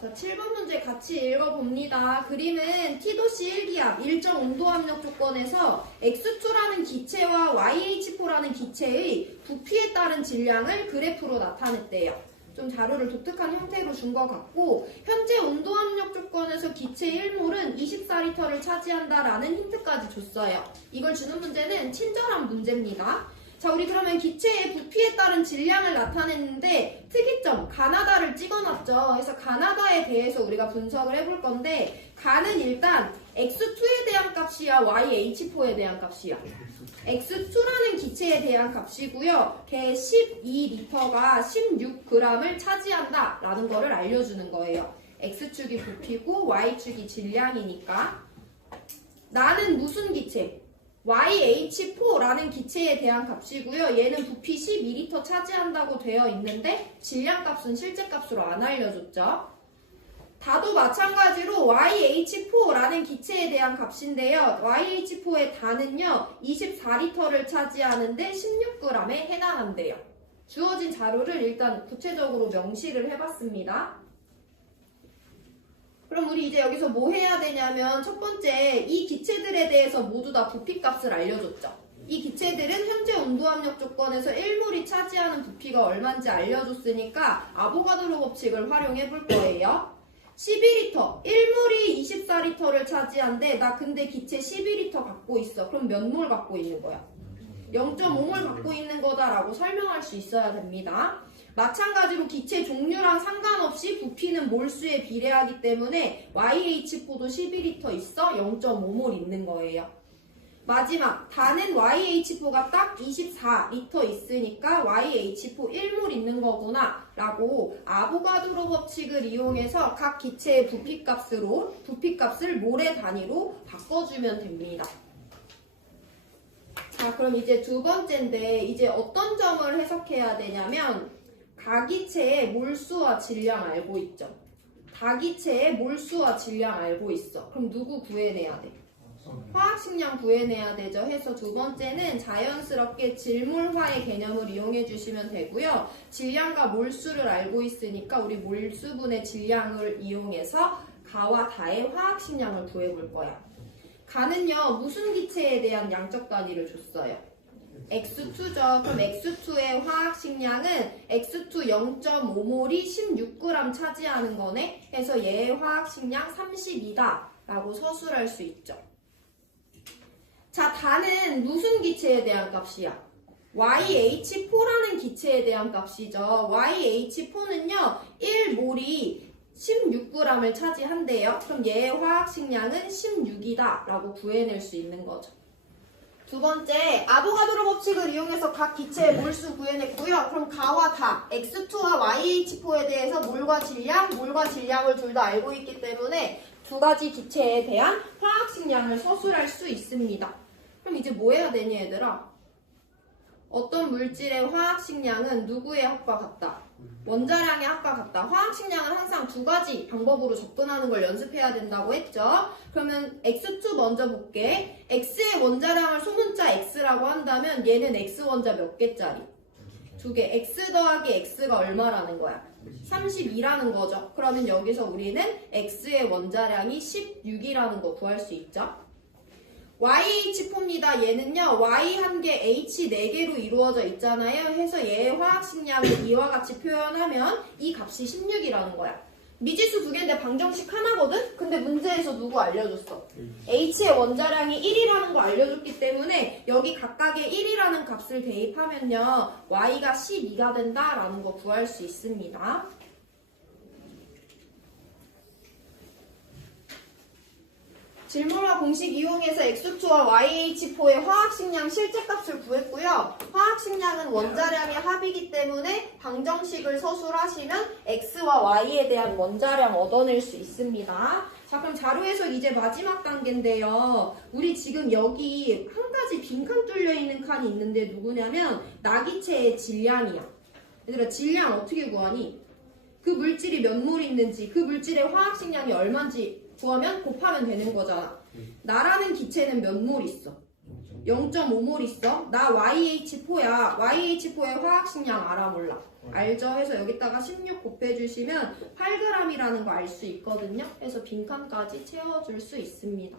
자, 7번 문제 같이 읽어봅니다. 그림은 T도시 1기압 일정 온도압력 조건에서 X2라는 기체와 YH4라는 기체의 부피에 따른 질량을 그래프로 나타냈대요. 좀 자료를 독특한 형태로 준 것 같고, 현재 온도압력 조건에서 기체 1몰은 24리터를 차지한다라는 힌트까지 줬어요. 이걸 주는 문제는 친절한 문제입니다. 자, 우리 그러면 기체의 부피에 따른 질량을 나타냈는데 특이점, 가나다를 찍어놨죠. 그래서 가나다에 대해서 우리가 분석을 해볼 건데, 가는 일단 X2에 대한 값이야, YH4에 대한 값이야. X2라는 기체에 대한 값이고요. 걔 12리터가 16g을 차지한다 라는 거를 알려주는 거예요. X축이 부피고 Y축이 질량이니까. 나는 무슨 기체? YH4라는 기체에 대한 값이고요. 얘는 부피 12리터 차지한다고 되어 있는데 질량값은 실제값으로 안 알려줬죠. 다도 마찬가지로 YH4라는 기체에 대한 값인데요. YH4의 다는요 24리터를 차지하는데 16g에 해당한대요. 주어진 자료를 일단 구체적으로 명시를 해봤습니다. 그럼 우리 이제 여기서 뭐 해야 되냐면, 첫 번째 이 기체들에 대해서 모두 다 부피값을 알려줬죠. 이 기체들은 현재 온도압력 조건에서 1몰이 차지하는 부피가 얼마인지 알려줬으니까 아보가드로 법칙을 활용해 볼 거예요. 12리터, 1몰이 24리터를 차지한대. 나 근데 기체 12리터 갖고 있어. 그럼 몇 몰 갖고 있는 거야? 0.5몰 갖고 있는 거다라고 설명할 수 있어야 됩니다. 마찬가지로 기체 종류랑 상관없이 부피는 몰수에 비례하기 때문에 YH4도 12리터 있어 0.5몰 있는 거예요. 마지막, 다는 YH4가 딱 24리터 있으니까 YH4 1몰 있는 거구나 라고 아보가드로 법칙을 이용해서 각 기체의 부피값을 몰의 단위로 바꿔주면 됩니다. 자, 그럼 이제 두 번째인데, 이제 어떤 점을 해석해야 되냐면, 다기체의 몰수와 질량 알고 있죠? 다기체의 몰수와 질량 알고 있어. 그럼 누구 구해내야 돼? 화학식량 구해내야 되죠. 해서 두 번째는 자연스럽게 질몰화의 개념을 이용해 주시면 되고요. 질량과 몰수를 알고 있으니까 우리 몰수분의 질량을 이용해서 가와 다의 화학식량을 구해볼 거야. 가는요, 무슨 기체에 대한 양적 단위를 줬어요? X2죠. 그럼 X2의 화학식량은 X2 0.5몰이 16g 차지하는 거네. 해서 얘의 화학식량 32다 라고 서술할 수 있죠. 자, 다는 무슨 기체에 대한 값이야? YH4라는 기체에 대한 값이죠. YH4는요 1몰이 16g을 차지한대요. 그럼 얘의 화학식량은 16이다 라고 구해낼 수 있는 거죠. 두 번째, 아보가드로 법칙을 이용해서 각 기체의 몰수 구해냈고요. 그럼 가와 다, X2와 YH4에 대해서 몰과 질량을 둘 다 알고 있기 때문에 두 가지 기체에 대한 화학식량을 서술할 수 있습니다. 그럼 이제 뭐 해야 되니 얘들아? 어떤 물질의 화학식량은 누구의 합과 같다? 원자량의 합과 같다. 화학식량은 항상 두 가지 방법으로 접근하는 걸 연습해야 된다고 했죠. 그러면 X2 먼저 볼게. X의 원자량을 소문자 X라고 한다면 얘는 X 원자 몇 개짜리? 두 개. X 더하기 X가 얼마라는 거야? 32라는 거죠. 그러면 여기서 우리는 X의 원자량이 16이라는 거 구할 수 있죠. YH4입니다. 얘는요, Y 한 개, H 4개로 이루어져 있잖아요. 해서 얘의 화학식량을 이와 같이 표현하면 이 값이 16이라는 거야. 미지수 두 개인데 방정식 하나거든? 근데 문제에서 누구 알려줬어? H의 원자량이 1이라는 거 알려줬기 때문에 여기 각각의 1이라는 값을 대입하면요, Y가 12가 된다라는 거 구할 수 있습니다. 질몰화 공식 이용해서 X2와 YH4의 화학식량 실제값을 구했고요. 화학식량은 원자량의 합이기 때문에 방정식을 서술하시면 X와 Y에 대한 원자량 얻어낼 수 있습니다. 자, 그럼 자료 해석 이제 마지막 단계인데요. 우리 지금 여기 한 가지 빈칸 뚫려 있는 칸이 있는데 누구냐면 나기체의 질량이야. 얘들아, 질량 어떻게 구하니? 그 물질이 몇 몰 있는지, 그 물질의 화학식량이 얼마인지 구하면 곱하면 되는 거잖아. 나라는 기체는 몇 몰 있어? 0.5몰 있어. 나 YH4야. YH4의 화학식량 알아 몰라? 알죠? 해서 여기다가 16 곱해주시면 8g이라는 거 알 수 있거든요. 그래서 빈칸까지 채워줄 수 있습니다.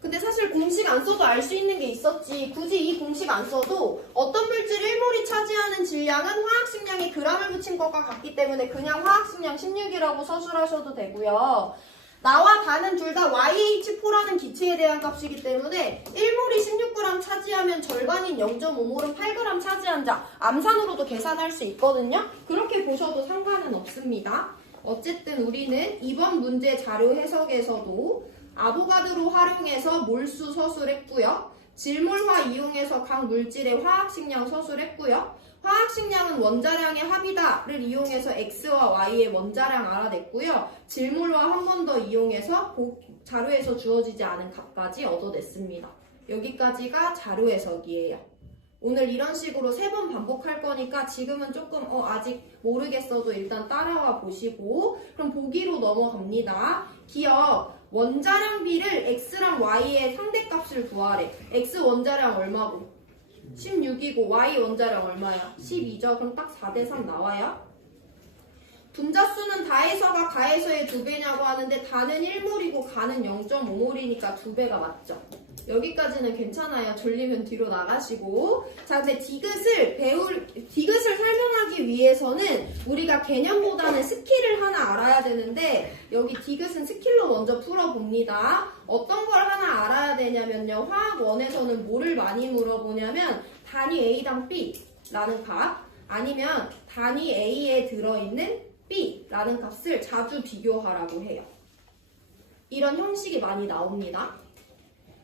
근데 사실 공식 안 써도 알 수 있는 게 있었지. 굳이 이 공식 안 써도 어떤 물질 1몰이 차지하는 질량은 화학식량에 g을 붙인 것과 같기 때문에 그냥 화학식량 16이라고 서술하셔도 되고요. 나와 다는 둘 다 YH4라는 기체에 대한 값이기 때문에 1몰이 16g 차지하면 절반인 0.5몰은 8g 차지한 자, 암산으로도 계산할 수 있거든요. 그렇게 보셔도 상관은 없습니다. 어쨌든 우리는 이번 문제 자료 해석에서도 아보가드로 활용해서 몰수 서술했고요. 질몰화 이용해서 각 물질의 화학식량 서술했고요. 화학식량은 원자량의 합이다를 이용해서 X와 Y의 원자량 알아냈고요. 질몰화 한 번 더 이용해서 자료 에서 주어지지 않은 값까지 얻어냈습니다. 여기까지가 자료 해석이에요. 오늘 이런 식으로 3번 반복할 거니까 지금은 조금 아직 모르겠어도 일단 따라와 보시고 그럼 보기로 넘어갑니다. 기억! 원자량 비를 X랑 Y의 상대값을 구하래. X 원자량 얼마고? 16이고 Y 원자량 얼마야? 12죠. 그럼 딱 4대3 나와요. 분자수는 다해서가 가해서의 2배냐고 하는데 다는 1몰이고 가는 0.5몰이니까 2배가 맞죠. 여기까지는 괜찮아요. 졸리면 뒤로 나가시고. 자, 근데 디귿을 설명하기 위해서는 우리가 개념보다는 스킬을 하나 알아야 되는데 여기 디귿은 스킬로 먼저 풀어봅니다. 어떤 걸 하나 알아야 되냐면요. 화학 1에서는 뭐를 많이 물어보냐면 단위 A당 B라는 값 아니면 단위 A에 들어있는 B라는 값을 자주 비교하라고 해요. 이런 형식이 많이 나옵니다.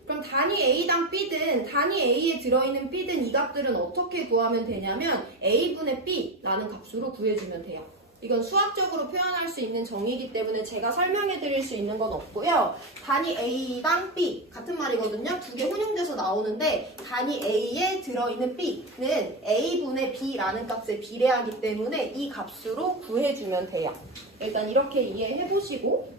그럼 단위 A당 B든 단위 A에 들어있는 B든 이 값들은 어떻게 구하면 되냐면 A분의 B라는 값으로 구해주면 돼요. 이건 수학적으로 표현할 수 있는 정의이기 때문에 제가 설명해 드릴 수 있는 건 없고요. 단위 A당 B 같은 말이거든요. 두 개 혼용돼서 나오는데 단위 A에 들어있는 B는 A분의 B라는 값에 비례하기 때문에 이 값으로 구해주면 돼요. 일단 이렇게 이해해 보시고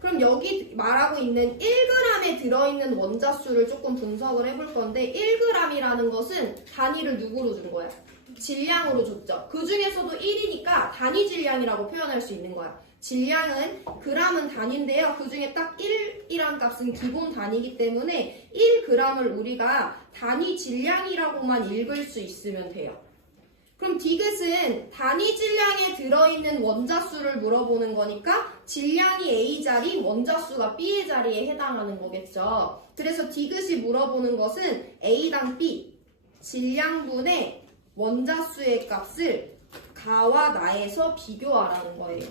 그럼 여기 말하고 있는 1g에 들어있는 원자수를 조금 분석을 해볼 건데 1g이라는 것은 단위를 누구로 준 거야? 질량으로 줬죠. 그 중에서도 1이니까 단위 질량이라고 표현할 수 있는 거야. 질량은 g은 단위인데요. 그 중에 딱 1이란 값은 기본 단위이기 때문에 1g을 우리가 단위 질량이라고만 읽을 수 있으면 돼요. 그럼 디귿은 단위 질량에 들어있는 원자수를 물어보는 거니까 질량이 A 자리, 원자수가 B의 자리에 해당하는 거겠죠. 그래서 디귿이 물어보는 것은 A당 B, 질량분의 원자수의 값을 가와 나에서 비교하라는 거예요.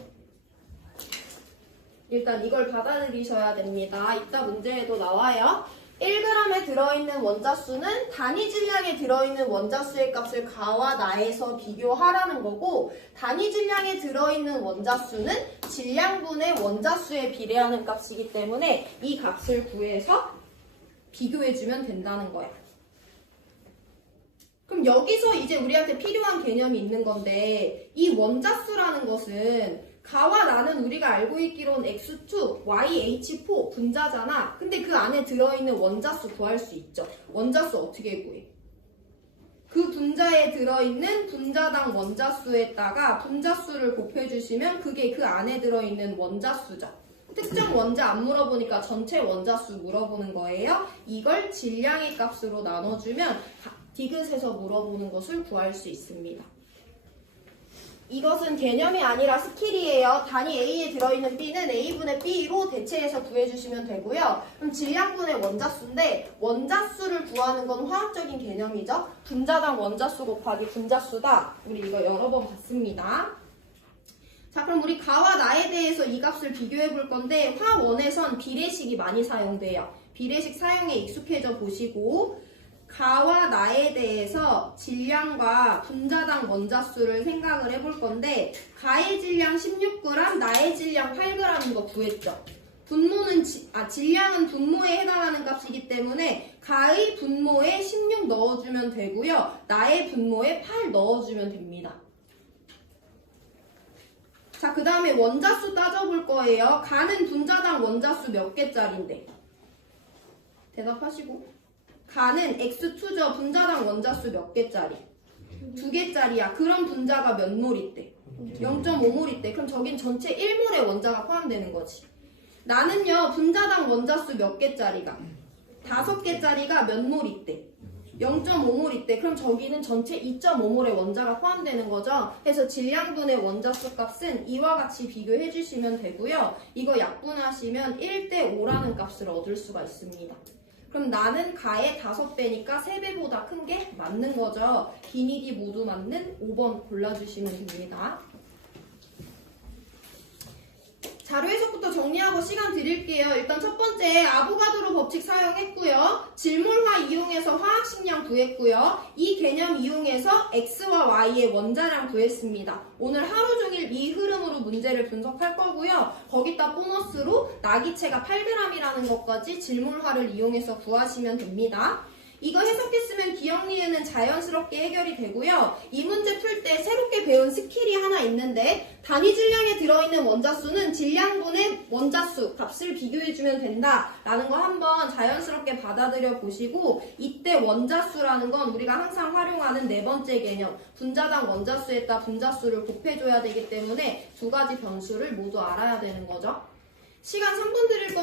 일단 이걸 받아들이셔야 됩니다. 이따 문제에도 나와요. 1g에 들어있는 원자수는 단위 질량에 들어있는 원자수의 값을 가와 나에서 비교하라는 거고 단위 질량에 들어있는 원자수는 질량분의 원자수에 비례하는 값이기 때문에 이 값을 구해서 비교해주면 된다는 거야. 그럼 여기서 이제 우리한테 필요한 개념이 있는 건데 이 원자수라는 것은 가와 나는 우리가 알고 있기로는 X2, YH4 분자잖아. 근데 그 안에 들어있는 원자수 구할 수 있죠. 원자수 어떻게 구해? 그 분자에 들어있는 분자당 원자수에다가 분자수를 곱해주시면 그게 그 안에 들어있는 원자수죠. 특정 원자 안 물어보니까 전체 원자수 물어보는 거예요. 이걸 질량의 값으로 나눠주면 디귿에서 물어보는 것을 구할 수 있습니다. 이것은 개념이 아니라 스킬이에요. 단위 A에 들어있는 B는 A분의 B로 대체해서 구해주시면 되고요. 그럼 질량분의 원자수인데 원자수를 구하는 건 화학적인 개념이죠. 분자당 원자수 곱하기 분자수다. 우리 이거 여러 번 봤습니다. 자, 그럼 우리 가와 나에 대해서 이 값을 비교해 볼 건데 화1에선 비례식이 많이 사용돼요. 비례식 사용에 익숙해져 보시고 가와 나에 대해서 질량과 분자당 원자수를 생각을 해볼 건데 가의 질량 16g, 나의 질량 8g인 거 구했죠. 질량은 분모에 해당하는 값이기 때문에 가의 분모에 16 넣어주면 되고요. 나의 분모에 8 넣어주면 됩니다. 자, 그 다음에 원자수 따져볼 거예요. 가는 분자당 원자수 몇 개짜리인데? 대답하시고. 가는 X2죠. 분자당 원자수 몇 개짜리? 2개짜리야. 그럼 분자가 몇 몰 있대? 0.5몰 있대. 그럼 저긴 전체 1몰의 원자가 포함되는 거지. 나는요, 분자당 원자수 몇 개짜리가? 5개짜리가 몇 몰 있대? 0.5몰 있대. 그럼 저기는 전체 2.5몰의 원자가 포함되는 거죠. 그래서 질량분의 원자수 값은 이와 같이 비교해 주시면 되고요. 이거 약분하시면 1대5라는 값을 얻을 수가 있습니다. 그럼 나는 가의 5배니까 3배보다 큰 게 맞는 거죠. 기니디 모두 맞는 5번 골라주시면 됩니다. 자료 해석부터 정리하고 시간 드릴게요. 일단 첫 번째 아보가드로 법칙 사용했고요. 질몰화 이용해서 화학식량 구했고요. 이 개념 이용해서 X와 Y의 원자량 구했습니다. 오늘 하루 종일 이 흐름으로 문제를 분석할 거고요. 거기다 보너스로 나기체가 8g이라는 것까지 질몰화를 이용해서 구하시면 됩니다. 이거 해석했으면 기억리에는 자연스럽게 해결이 되고요. 이 문제 풀 때 새롭게 배운 스킬이 하나 있는데 단위 질량에 들어있는 원자수는 질량분의 원자수 값을 비교해주면 된다라는 거 한번 자연스럽게 받아들여 보시고 이때 원자수라는 건 우리가 항상 활용하는 네 번째 개념 분자당 원자수에다 분자수를 곱해줘야 되기 때문에 두 가지 변수를 모두 알아야 되는 거죠. 시간 3분 드릴 건데